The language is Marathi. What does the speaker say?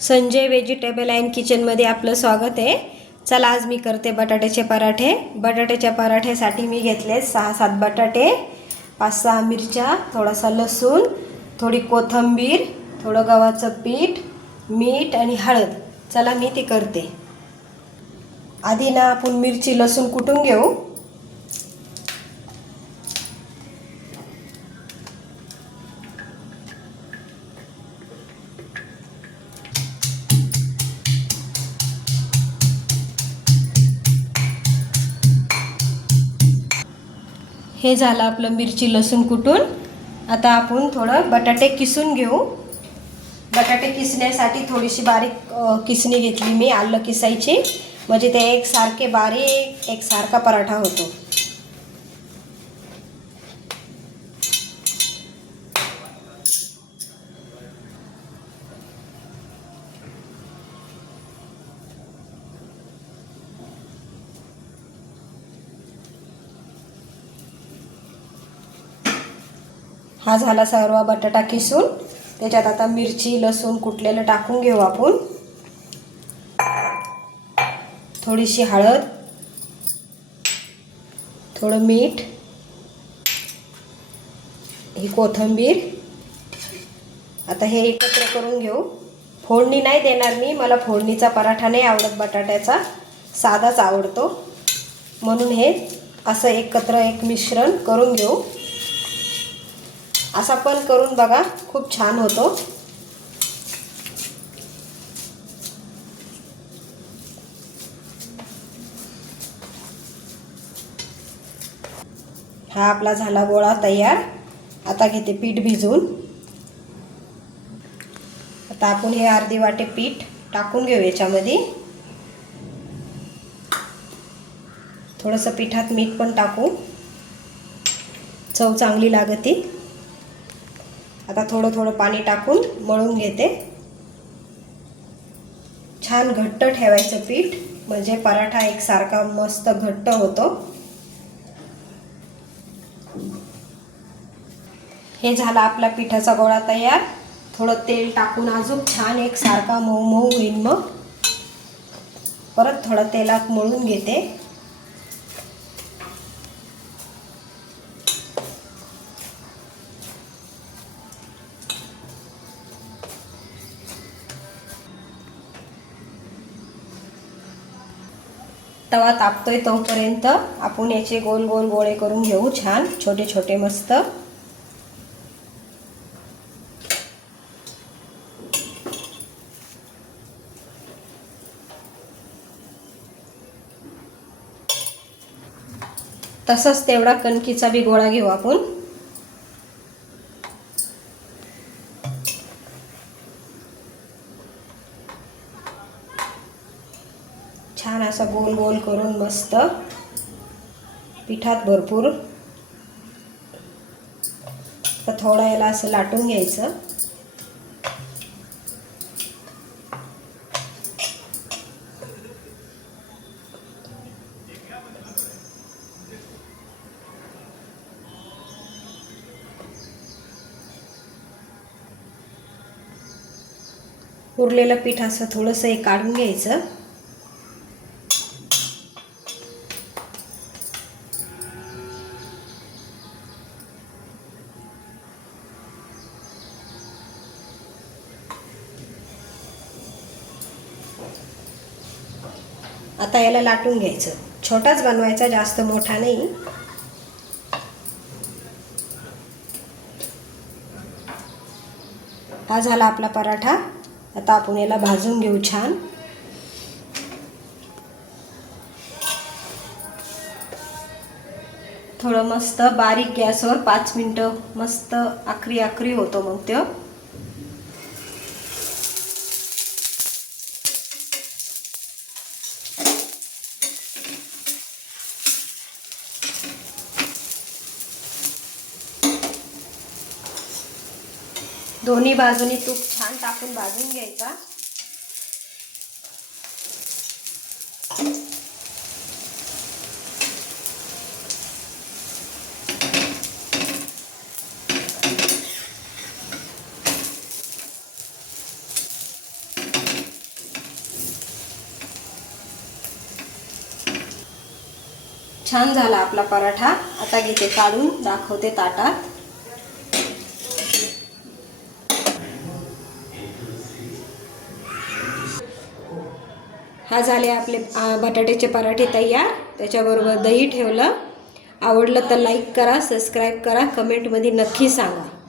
संजय व्हेजिटेबल अँड किचनमध्ये आपलं स्वागत आहे। चला आज मी करते बटाट्याचे पराठे। बटाट्याच्या पराठ्यासाठी मी घेतले 6-7 बटाटे, 5-6 मिरच्या, थोडासा लसूण, थोडी कोथिंबीर, थोडं गव्हाचं पीठ, मीठ आणि हळद। चला मी ती करते। आधी ना आपण मिरची लसूण कुटून घेऊ। हे झालं आपलं मिरची लसूण कुटून। आता आपण थोडं बटाटे किसून घेऊ। बटाटे किसण्यासाठी थोडीशी बारीक किसणी घेतली मी, आलं किसायची, म्हणजे ते एकसारखे बारीक एकसारखा पराठा होतो। हा झाला सर्व बटाटा किसून। त्याच्यात आता मिरची लसूण कुटलेलं टाकून घेऊ आपण। थोडीशी हळद, थोडं मीठ, ही कोथिंबीर। आता हे एकत्र करून घेऊ। फोडणी नाही देणार मी, मला फोडणीचा पराठा नाही आवडत, बटाट्याचा साधाच आवडतो, म्हणून हे असं एकत्र एक मिश्रण करून घेऊ। असा पण करून बघा, खूप छान होतो। हा आपला झाला गोळा तयार। आता घेते पीठ भिजवून। आता आपण हे अर्धी वाटी पीठ टाकून घेऊ याच्यामध्ये। थोडंसं पिठात मीठ पण टाकू, चव चांगली लागते। आता थोडं थोडं पाणी टाकून मळून घेते। छान घट्ट ठेवायचं पीठ, म्हणजे पराठा एकसारखा मस्त घट्ट होतो। हे झाला आपला पिठाचा गोळा तयार। थोडं तेल टाकून अजून छान एकसारखा मऊ मऊ होईल। मग परत थोडं तेलात मळून घेते। तवा तापतोय तोपर्यंत आपण याचे गोल गोल गोळे करून घेऊ, छान छोटे छोटे मस्त। तसंच तेवढा कणकीचा बी गोळा घेऊ आपण। छान असा गोल गोल करून मस्त पिठात भरपूर। तर थोडं याला असं लाटून घ्यायचं। उरलेलं पीठ असं थोडंसं हे काढून घ्यायचं। आता याला लाटून घ्यायचं। छोटाच बनवायचा, जास्त मोठा नाही। हा झाला आपला पराठा। आता आपण याला भाजून घेऊ छान। थोडं मस्त बारीक गॅसवर 5 मिनिटं मस्त आखरी आखरी होतो मग तो। दोन्ही बाजूनी तूप छान टाकून भाजून घ्यायचा। छान झाला आपला पराठा. आता घेते काढून दाखवते ताटात. हा झाले आपले बटाट्याचे पराठे तयार. त्याच्याबरोबर दही ठेवलं. आवडलं तर लाईक करा, सबस्क्राईब करा, कमेंटमध्ये नक्की सांगा.